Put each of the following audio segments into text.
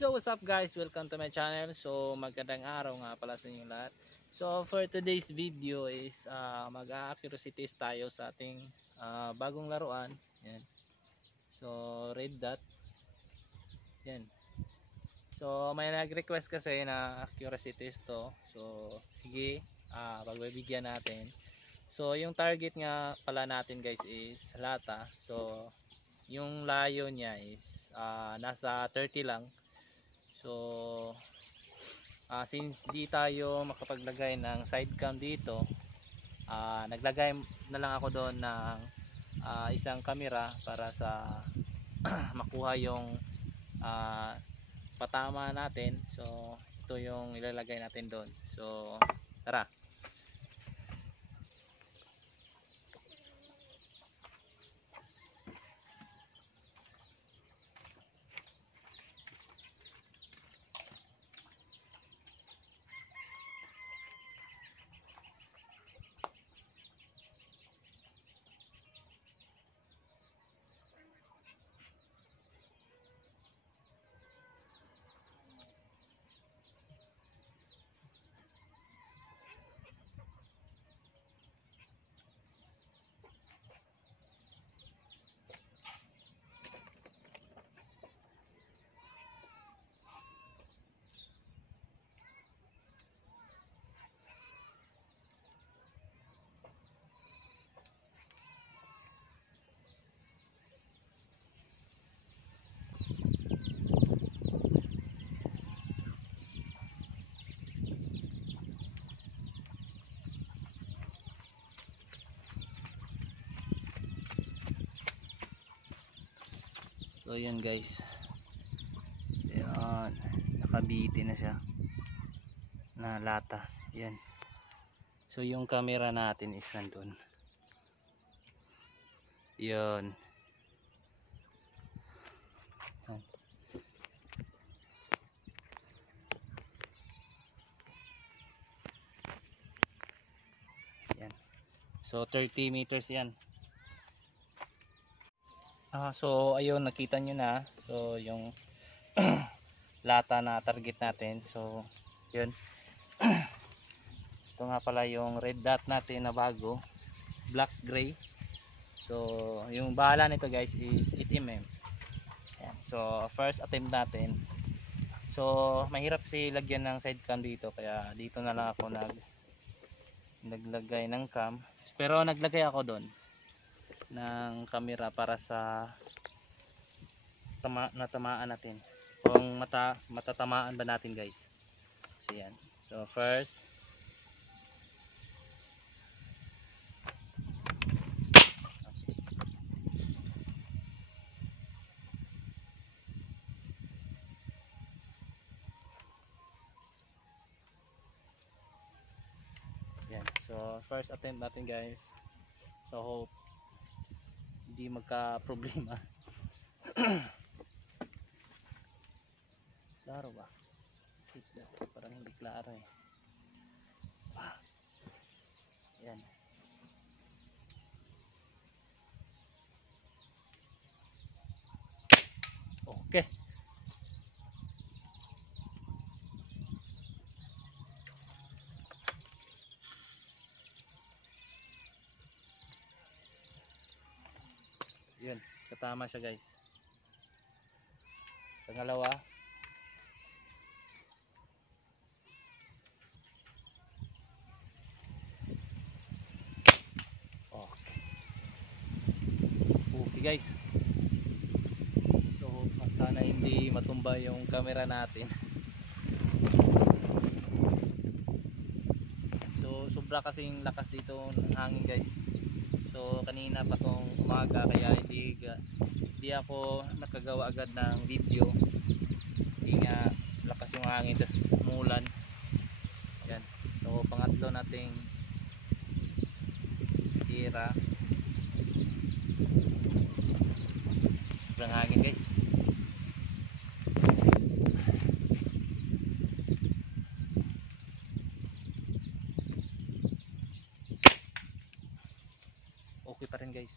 So what's up guys, welcome to my channel. So magandang araw nga pala sa inyo lahat. So for today's video is mag-accuracy test tayo sa ating bagong laruan. Yan. So red dot. Yan. So may nag-request kasi na accuracy test to. So sige, pagbibigyan natin. So yung target nga pala natin guys is lata. So yung layo niya is nasa 30 lang. So since di tayo makapaglagay ng side cam dito, naglagay na lang ako doon ng isang camera para sa makuha yung patama natin. So ito yung ilalagay natin doon. So tara. So yan guys, yan, nakabiti na siya na lata. Yan. So yung camera natin is nandun. Yan. Yan. So 30 meters yan. So ayun, nakita nyo na. So yung lata na target natin. So yun. Ito nga pala yung red dot natin na bago, black gray. So yung bahala nito guys is 8mm. Yan. So first attempt natin. So mahirap kasi lagyan ng side cam dito, kaya dito na lang ako naglagay ng cam. Pero naglagay ako doon ng camera para sa natamaan natin, kung matatamaan ba natin guys. So yan. So first, yan. So first attempt natin guys. So hope hindi magka problema. Klaro ba? Parang hindi klaro eh. Yan. Okay. Yun, katama siya guys. Pangalawa. Okay guys. So sana hindi matumba yung camera natin. So sobra kasing lakas dito ng hangin guys. So kanina pa tong umaga, kaya hindi ako nakagawa agad ng video kasi nga lakas yung hangin, tas umulan. Yan. So pangatlo nating tira. Sobrang hangin guys. Okay pa rin guys.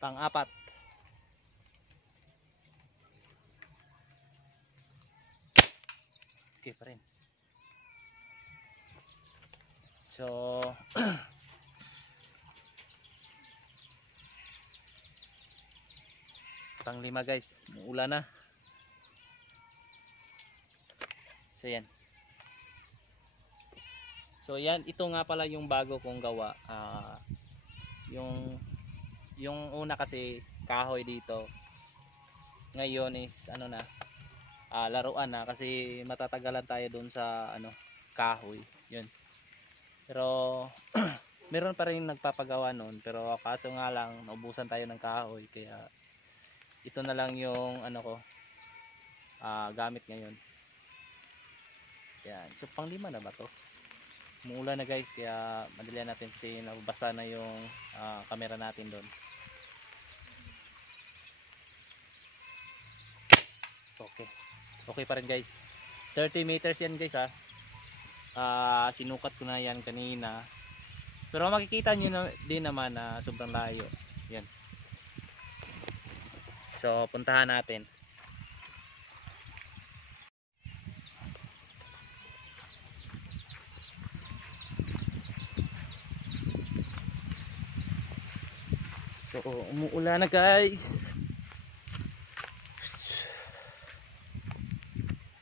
Pang-apat. Okay pa rin. So pang-lima guys, umuulan na. So yan. So yan, ito nga pala yung bago kong gawa. Yung una kasi kahoy dito. Ngayon is ano na, laruan na kasi matatagalan tayo doon sa ano, kahoy. Yun. Pero meron pa rin nagpapagawa noon, pero kaso nga lang naubusan tayo ng kahoy kaya ito na lang yung ano ko gamit ngayon. Yan. So pang-lima na ba to? Umuulan na guys kaya madalian natin kasi nababasa na yung camera natin doon. Okay. Okay pa rin guys. 30 meters yan guys ha. Sinukat ko na yan kanina. Pero makikita nyo na, din naman na sobrang layo. Yan. So puntahan natin. So umuulan na guys.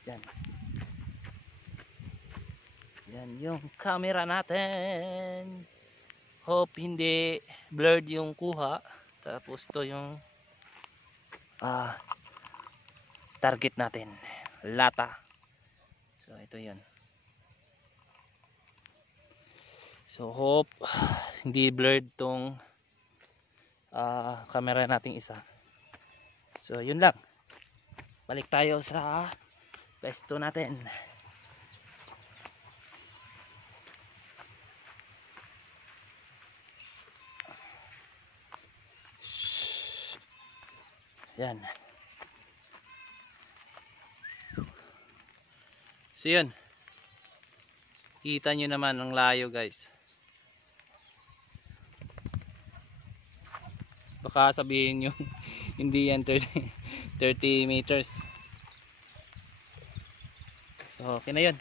Yan. Yan yung camera natin. Hope hindi blurred yung kuha. Tapos to yung target natin. Lata. So ito yun. So hope hindi blurred tong camera nating isa. So yun lang. Balik tayo sa pwesto natin. Yan. So yun. Kita nyo naman ang layo guys. Baka sabihin nyo hindi yan 30 meters. So okay na yun.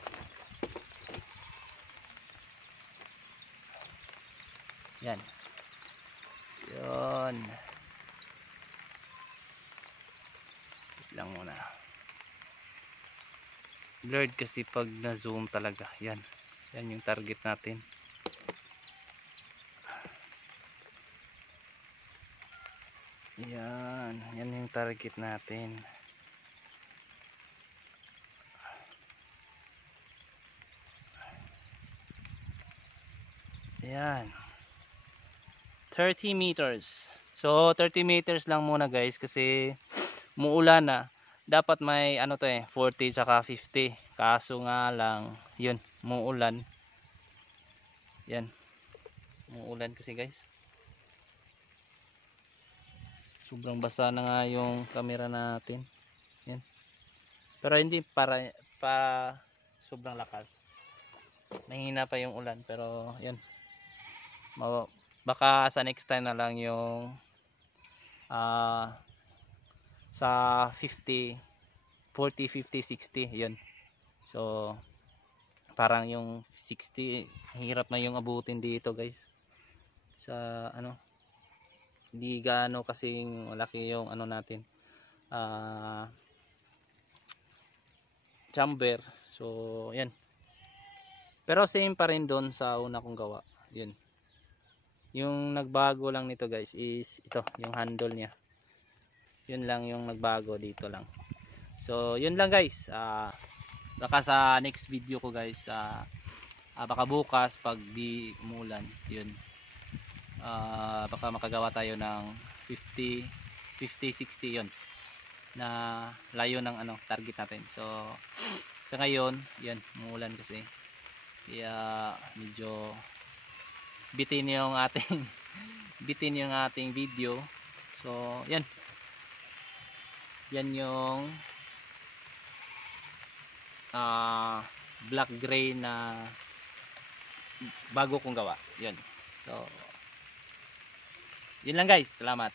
Yan. Yun. Wait lang muna. Blurred kasi pag na zoom talaga. Yan. Yan yung target natin. Yan. Yan yung target natin. Yan. 30 meters. So 30 meters lang muna guys kasi muulan na. Dapat may ano to 40 saka 50. Kaso nga lang yun, muulan. Yan. Muulan kasi guys. Sobrang basa na nga yung camera natin. Yan. Pero hindi para sobrang lakas. Mahina pa yung ulan pero yan. Baka sa next time na lang yung sa 50 40 50 60 yun. So parang yung 60 hirap na yung abutin dito guys sa ano, hindi gaano kasing malaki yung ano natin chamber. So yan, pero same pa rin doon sa una kong gawa. Yun, yung nagbago lang nito guys is ito, yung handle nya. Yun lang yung nagbago dito lang. So yun lang guys. Baka sa next video ko guys, baka bukas pag di umulan, yun, baka makagawa tayo ng 50 60 yun na layo ng ano target natin. So sa ngayon yan, umulan kasi kaya medyo bitin yung ating bitin yung ating video. So yan, yan yung black gray na bago kong gawa. Yun. So yun lang guys, salamat.